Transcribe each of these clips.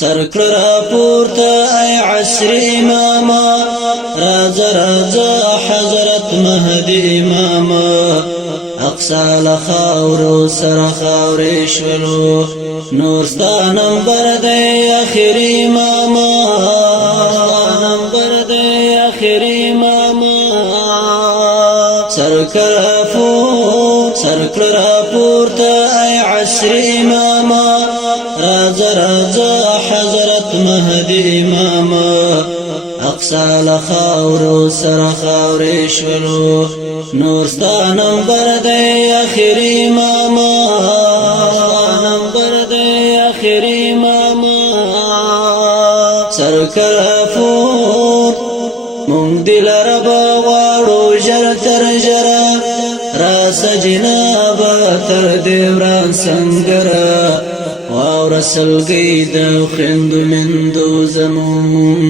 سرکړه راپورته ای عصر اماما راځه راځه حضرت مهدي اماما اقصا لخاورو سره خاورې شولو نور ستا نمبر دی اخر اماما نمبر دی اخر اماما سرکړه راپورته ای عصر اماما راځه راځه حضرت مهدي اماما اقصا لخاورو سره خاورې شولو نور ستا نمبر دی اخر اماما نمبر دی اخر اماما سرکړه مونږ دلاره غواړو ژر تر ژره راسه جنابه تر دې وران سنګره واوره سلګۍ د خویندو میندو زموږ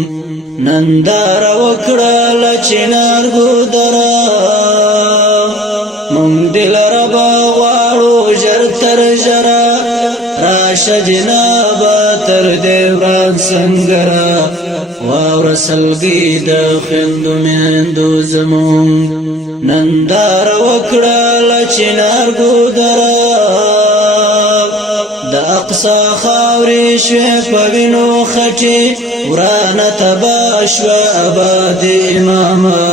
ننداره وکړه له چنارګو دره مونږ دلاره غواړو ژر تر ژره راشه جنابه تر دې وران سنګره واوره سلګۍ د خویندو میندو زموږ ننداره وکړه له چنارګو دره د اقصا خاورې شوې په وینو خټې ورانه تباه شوه اباد اماما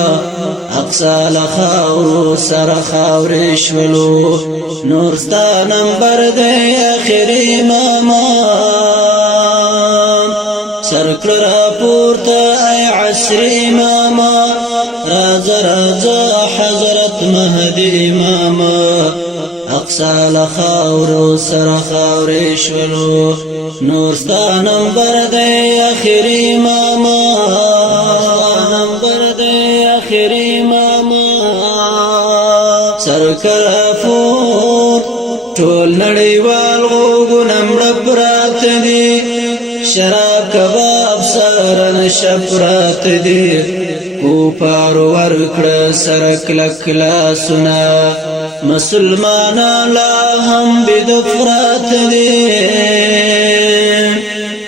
اقصا له خاورو سره خاورې شولو نور ستا نمبر دی اخر اماما سرکړه راپورته ای عصر اماما راځه راځه حضرت مهدي اماما اقصا لخاورو سره خاورې شولو نور ستا نمبر دی اخر اماما نمبر دی اخر اماما سرکړه ټول نړیوال غوږونه مړه پراته دي شراب کباب سره نشه پراته دي کوپارو ورکړه سره کلک لاسونه مسلمانان لا هم بدفرات دي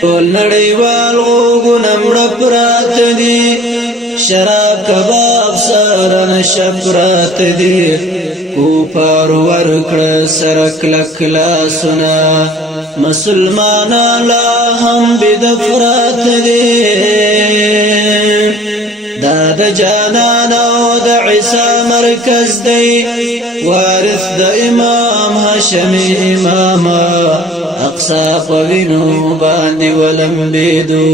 ټول نړیوال غوږونه مړه پراته دي شراب کباب سره نشه پراته دي کوپارو ورکړه سره کلک لاسونه مسلمانان لا هم بدفرات دي دا د جانان او د عیسی مرکز دی وارث د امام هاشمی اماما اقصا په وینو باندې ولمبېدو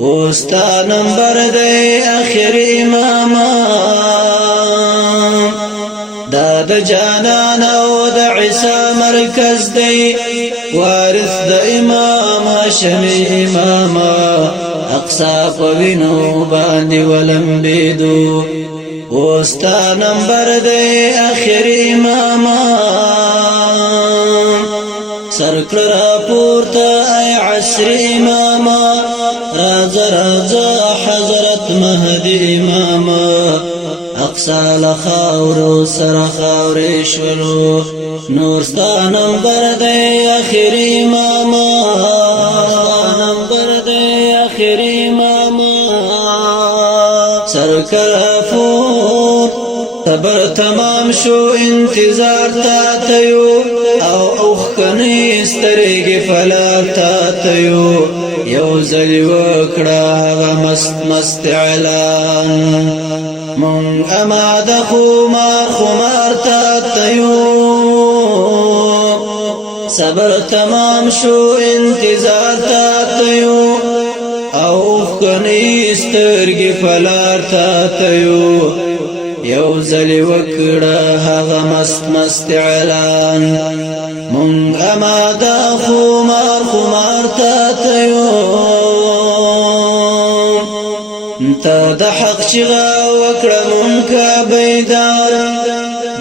وستا نمبر دی اخر اماما دا د جانان او د عیسی مرکز دی وارث د امام هاشمی اماما اقصا په وینو باندې ولمبېدو وستا نمبر دی اخر اماما سرکړه راپورته ای عصر اماما راځه راځه حضرت مهدي اماما اقصا لخاورو سره خاورې شولو نور ستا نمبر دی اخر اماما نمبر دی اخر اماما سرکړه صبر تمام شو انتظار تا تیو او اوخکنی سترګې فلار تا تیو یو ځل وکړه هغه مست اعلان مونږ اماده خمار تا تیو صبر تمام شو انتظار تا تیو او اوخکنی سترګې فلار تا تیو یو ځل وکړه هغه مست اعلان مونږ اماده خمار تا تیو تا د حق چغه وکړه مونږ بیدار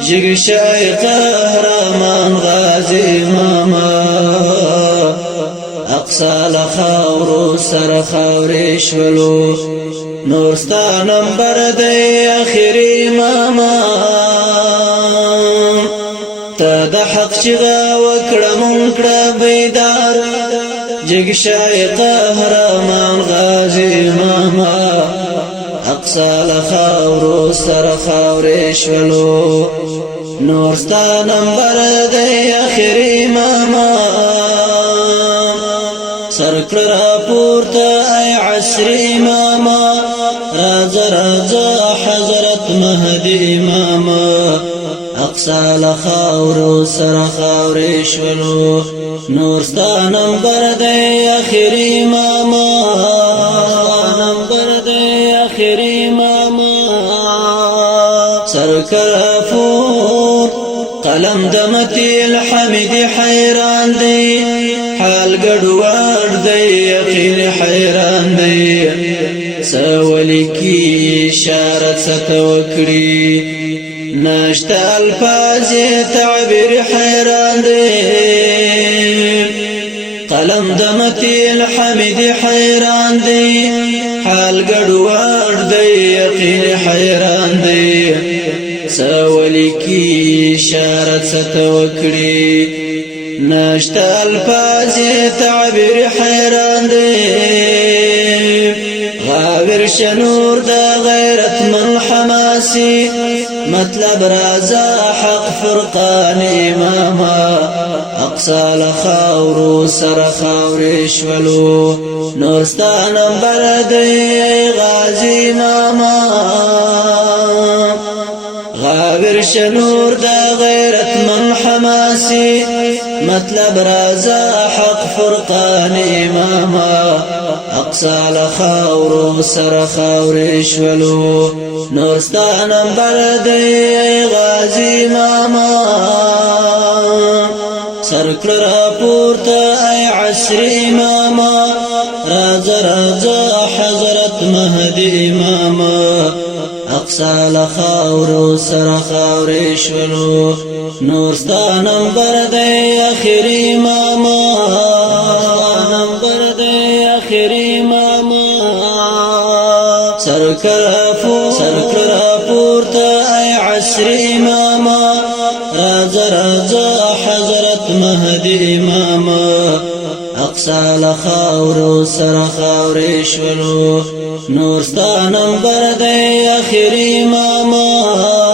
جګ شای قهرمان غازی اماما اقصا لخاورو سره خاورې شولو نور ستا نمبر دی اخر اماما تا د حق چغه وکړه مونږ بیدار جگشای قهرمان غازی اماما اقصا لخاورو سر خاوری شولو نورستا نمبر دی اخری اماما سرکل را پورتا ای عصری اماما راز حضرت مهدی اماما اقصا لخاورو سر خاوری شولو نورستا نمبر دی اخری اماما نمبر دی اخری اماما سرکل فور قلم دمتی الحمد حیران دی حال گڑوار دی یقین حیران دی سولی کی اشارت ستوکڑی نشت الفاظ تعبیر حیران دی قلم دمتی الحمد حیران دی حال گڑوار دی یقین حیران دی سولی کی اشارت ستوکڑی نشت الفاظ تعبیر حیران دی غاور شنور دا غیرت من حماسی مطلب رازا حق فرقان اماما اقصا لخاورو سر خاوری شولو نورستا نمبر دی غازی اماما غاور شنور دا غیرت من حماسی مطلب رازا حق فرقان اماما اقصا لخاورو سر خاوری شولو نورستا نمبر دی غازی اماما سرکل را پورتا ای عصری اماما راز حضرت مهدی اماما اقصا لخاورو سر خاوری شولو نورستا نمبر دی اخری اماما نمبر دی اخری اماما سرکل پورتا ای عصری اماما راز حضرت مهدی اماما اقصا لخاورو سر خاوری شولو نورستا نمبر دی اخری اماما